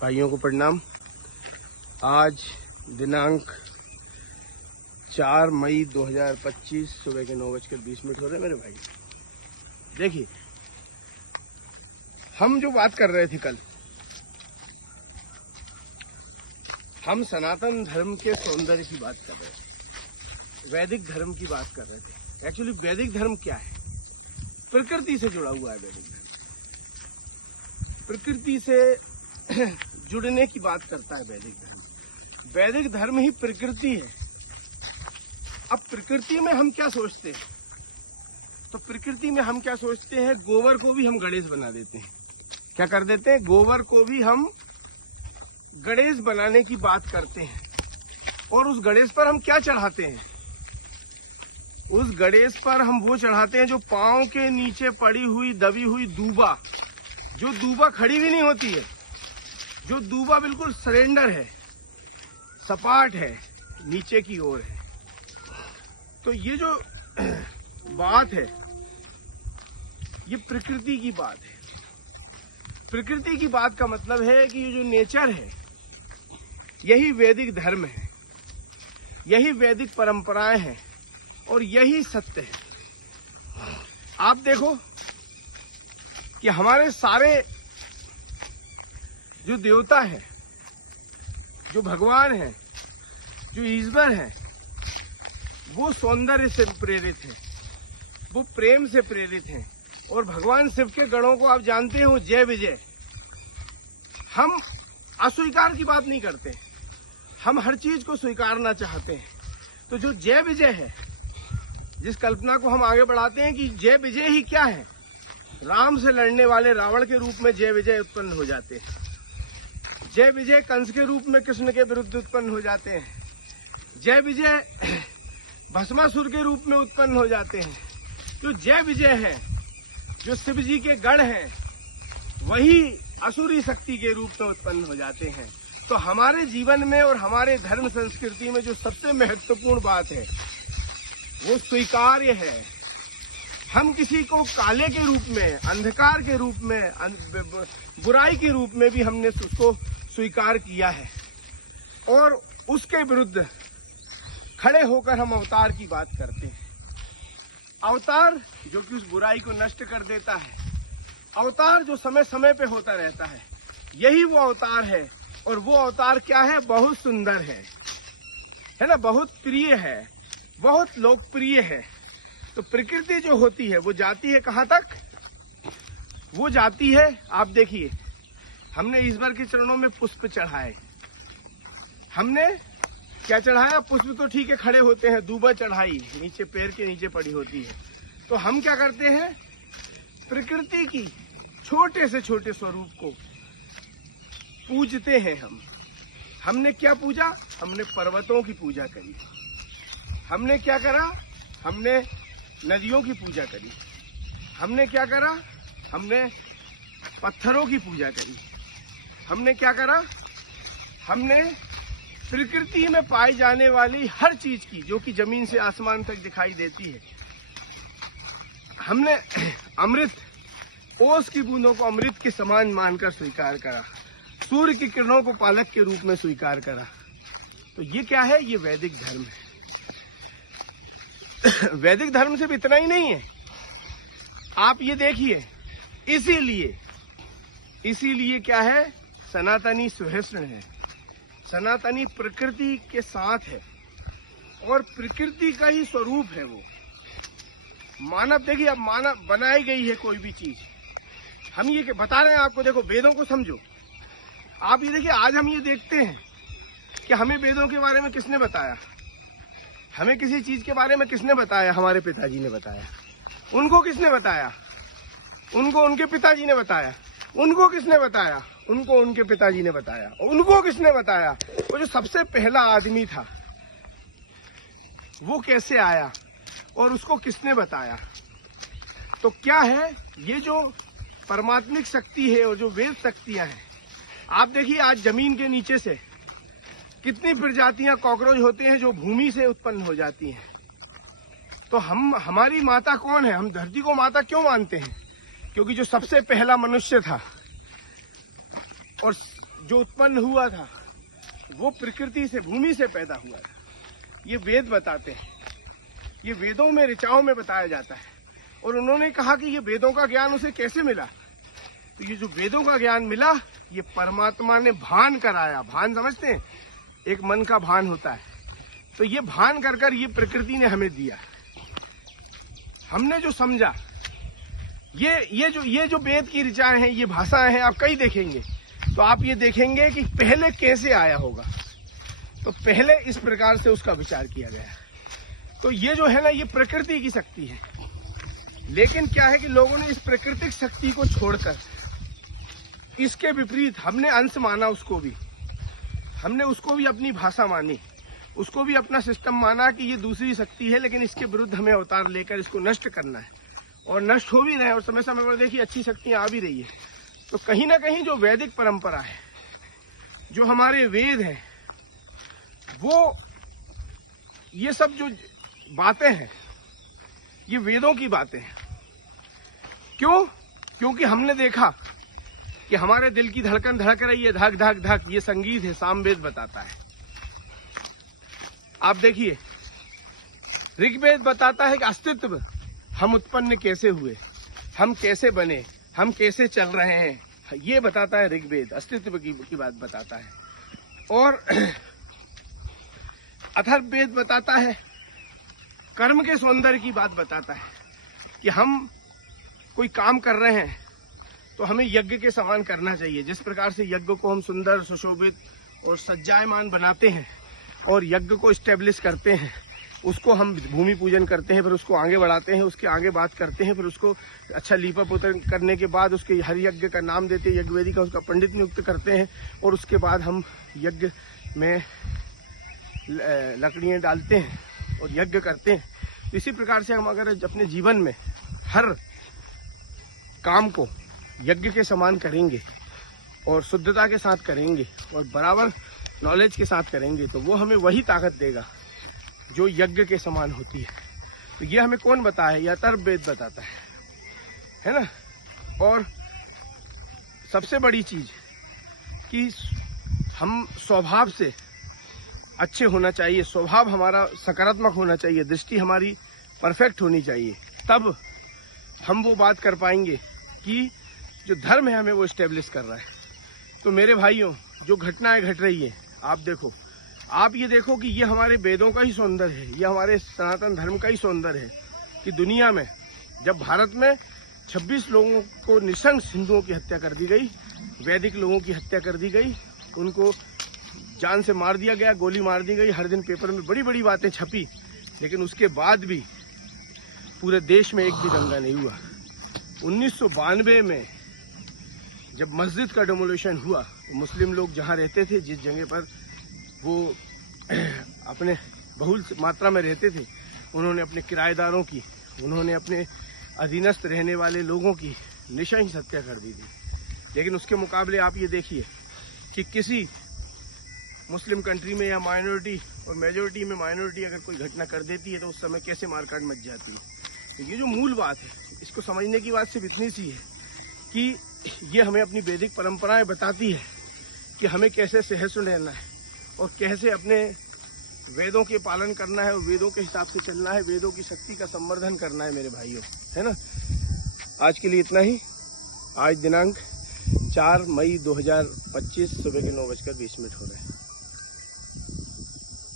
भाइयों को प्रणाम। आज दिनांक 4 मई 2025 सुबह के 9:20 हो रहे मेरे भाई। देखिए, हम जो बात कर रहे थे कल, हम सनातन धर्म के सौंदर्य की बात कर रहे थे, वैदिक धर्म की बात कर रहे थे। एक्चुअली वैदिक धर्म क्या है? प्रकृति से जुड़ा हुआ है वैदिक धर्म। प्रकृति से जुड़ने की बात करता है वैदिक धर्म। वैदिक धर्म ही प्रकृति है। अब प्रकृति में हम क्या सोचते हैं? तो प्रकृति में हम क्या सोचते हैं? गोबर को भी हम गणेश बना देते हैं। क्या कर देते हैं? गोबर को भी हम गणेश बनाने की बात करते हैं। और उस गणेश पर हम क्या चढ़ाते हैं? उस गणेश पर हम वो चढ़ाते हैं जो पांव के नीचे पड़ी हुई दबी हुई दूबा, जो दूबा खड़ी भी नहीं होती है, जो दूबा बिल्कुल सरेंडर है, सपाट है, नीचे की ओर है। तो ये जो बात है, ये प्रकृति की बात है। प्रकृति की बात का मतलब है कि ये जो नेचर है, यही वैदिक धर्म है, यही वैदिक परंपराएं हैं और यही सत्य है। आप देखो कि हमारे सारे जो देवता है, जो भगवान है, जो ईश्वर है, वो सौंदर्य से प्रेरित है, वो प्रेम से प्रेरित है। और भगवान शिव के गणों को आप जानते हो, जय विजय। हम अस्वीकार की बात नहीं करते, हम हर चीज को स्वीकारना चाहते हैं। तो जो जय विजय है, जिस कल्पना को हम आगे बढ़ाते हैं कि जय विजय ही क्या है, राम से लड़ने वाले रावण के रूप में जय विजय उत्पन्न हो जाते हैं। जय विजय कंस के रूप में कृष्ण के विरुद्ध उत्पन्न हो जाते हैं। जय विजय भस्मासुर के रूप में उत्पन्न हो जाते हैं। तो जय विजय है, जो शिव जी के गण हैं, वही असुरी शक्ति के रूप में उत्पन्न हो जाते हैं। तो हमारे जीवन में और हमारे धर्म संस्कृति में जो सबसे महत्वपूर्ण बात है, वो स्वीकार्य है। हम किसी को काले के रूप में, अंधकार के रूप में, बुराई के रूप में भी हमने उसको स्वीकार किया है। और उसके विरुद्ध खड़े होकर हम अवतार की बात करते हैं। अवतार जो कि उस बुराई को नष्ट कर देता है, अवतार जो समय समय पे होता रहता है, यही वो अवतार है। और वो अवतार क्या है? बहुत सुंदर है ना, बहुत प्रिय है, बहुत लोकप्रिय है। तो प्रकृति जो होती है, वो जाती है कहाँ तक? वो जाती है, आप देखिए, हमने ईश्वर के चरणों में पुष्प चढ़ाए। हमने क्या चढ़ाया? पुष्प तो ठीक है, खड़े होते हैं, दूबा चढ़ाई, नीचे पैर के नीचे पड़ी होती है। तो हम क्या करते हैं? प्रकृति की छोटे से छोटे स्वरूप को पूजते हैं। हमने क्या पूजा? हमने पर्वतों की पूजा करी। हमने क्या करा? हमने नदियों की पूजा करी। हमने क्या करा? हमने पत्थरों की पूजा करी। हमने क्या करा? हमने प्रकृति में पाई जाने वाली हर चीज की, जो कि जमीन से आसमान तक दिखाई देती है, हमने अमृत, ओस की बूंदों को अमृत के समान मानकर स्वीकार करा। सूर्य की किरणों को पालक के रूप में स्वीकार करा। तो ये क्या है? ये वैदिक धर्म है। वैदिक धर्म सिर्फ इतना ही नहीं है, आप ये देखिए, इसीलिए क्या है? सनातनी सुहृष्ण है, सनातनी प्रकृति के साथ है और प्रकृति का ही स्वरूप है वो। मानव, देखिए, अब मानव बनाई गई है कोई भी चीज, हम ये बता रहे हैं आपको। देखो, वेदों को समझो। आप ये देखिए, आज हम ये देखते हैं कि हमें वेदों के बारे में किसने बताया? हमें किसी चीज के बारे में किसने बताया? हमारे पिताजी ने बताया। उनको किसने बताया? उनको उनके पिताजी ने बताया। उनको किसने बताया? उनको उनके पिताजी ने बताया। उनको किसने बताया? वो जो सबसे पहला आदमी था, वो कैसे आया और उसको किसने बताया? तो क्या है? ये जो परमात्मिक शक्ति है और जो वेद शक्तियां हैं, आप देखिए, आज जमीन के नीचे से कितनी प्रजातियां कॉकरोच होते हैं जो भूमि से उत्पन्न हो जाती हैं। तो हमारी माता कौन है? हम धरती को माता क्यों मानते हैं? क्योंकि जो सबसे पहला मनुष्य था और जो उत्पन्न हुआ था वो प्रकृति से, भूमि से पैदा हुआ था। ये वेद बताते हैं, ये वेदों में, ऋचाओं में बताया जाता है। और उन्होंने कहा कि ये वेदों का ज्ञान उसे कैसे मिला। तो ये जो वेदों का ज्ञान मिला, ये परमात्मा ने भान कराया। भान समझते हैं, एक मन का भान होता है, तो ये भान कर कर ये प्रकृति ने हमें दिया। हमने जो समझा, ये जो वेद की ऋचाएं हैं, ये भाषाएं हैं, आप कई देखेंगे तो आप ये देखेंगे कि पहले कैसे आया होगा। तो पहले इस प्रकार से उसका विचार किया गया। तो ये जो है ना, ये प्रकृति की शक्ति है। लेकिन क्या है कि लोगों ने इस प्राकृतिक शक्ति को छोड़कर इसके विपरीत हमने अंश माना, हमने उसको भी अपनी भाषा मानी, उसको भी अपना सिस्टम माना कि ये दूसरी शक्ति है, लेकिन इसके विरुद्ध हमें अवतार लेकर इसको नष्ट करना है। और नष्ट हो भी रहे हैं, और समय समय पर देखिए अच्छी शक्तियां आ भी रही है। तो कहीं ना कहीं जो वैदिक परंपरा है, जो हमारे वेद हैं, वो ये सब जो बातें हैं, ये वेदों की बातें हैं। क्यों? क्योंकि हमने देखा कि हमारे दिल की धड़कन धड़क रही है, धक धक धक, ये संगीत है, सामवेद बताता है। आप देखिए, ऋग्वेद बताता है कि अस्तित्व, हम उत्पन्न कैसे हुए, हम कैसे बने, हम कैसे चल रहे हैं, ये बताता है ऋग्वेद, अस्तित्व की बात बताता है। और अथर्ववेद बताता है, कर्म के सौंदर्य की बात बताता है कि हम कोई काम कर रहे हैं तो हमें यज्ञ के समान करना चाहिए। जिस प्रकार से यज्ञ को हम सुंदर, सुशोभित और सज्जायमान बनाते हैं और यज्ञ को स्टेब्लिश करते हैं, उसको हम भूमि पूजन करते हैं, फिर उसको आगे बढ़ाते हैं, उसके आगे बात करते हैं, फिर उसको अच्छा लीपा पोतन करने के बाद उसके हर यज्ञ का नाम देते हैं, यज्ञवेदी का उसका पंडित नियुक्त करते हैं, और उसके बाद हम यज्ञ में लकड़ियाँ डालते हैं और यज्ञ करते हैं। तो इसी प्रकार से हम अगर अपने जीवन में हर काम को यज्ञ के समान करेंगे और शुद्धता के साथ करेंगे और बराबर नॉलेज के साथ करेंगे, तो वो हमें वही ताकत देगा जो यज्ञ के समान होती है। तो ये हमें कौन बताया है? यह अथर्ववेद बताता है ना। और सबसे बड़ी चीज कि हम स्वभाव से अच्छे होना चाहिए, स्वभाव हमारा सकारात्मक होना चाहिए, दृष्टि हमारी परफेक्ट होनी चाहिए, तब हम वो बात कर पाएंगे कि जो धर्म है हमें वो स्टेब्लिश कर रहा है। तो मेरे भाइयों, जो घटनाएं घट रही है, आप देखो, आप ये देखो कि ये हमारे वेदों का ही सौंदर्य है, ये हमारे सनातन धर्म का ही सौंदर्य है कि दुनिया में जब भारत में 26 लोगों को निशंस हिंदुओं की हत्या कर दी गई, वैदिक लोगों की हत्या कर दी गई, उनको जान से मार दिया गया, गोली मार दी गई, हर दिन पेपर में बड़ी बड़ी बातें छपी, लेकिन उसके बाद भी पूरे देश में एक भी दंगा नहीं हुआ। 1992 में जब मस्जिद का डिमोलिशन हुआ, तो मुस्लिम लोग जहाँ रहते थे, जिस जगह पर वो अपने बहुल मात्रा में रहते थे, उन्होंने अपने किराएदारों की, उन्होंने अपने अधीनस्थ रहने वाले लोगों की निशंस हत्या कर दी थी। लेकिन उसके मुकाबले आप ये देखिए कि किसी मुस्लिम कंट्री में या माइनॉरिटी और मेजॉरिटी में माइनॉरिटी अगर कोई घटना कर देती है तो उस समय कैसे मारकाट मच जाती है। तो ये जो मूल बात है, इसको समझने की बात सिर्फ इतनी सी है कि ये हमें अपनी वैदिक परंपराएं बताती है कि हमें कैसे सहिष्णु रहना है और कैसे अपने वेदों के पालन करना है और वेदों के हिसाब से चलना है, वेदों की शक्ति का संवर्धन करना है मेरे भाइयों, है ना। आज के लिए इतना ही। आज दिनांक 4 मई 2025 सुबह के 9:20 हो रहे हैं।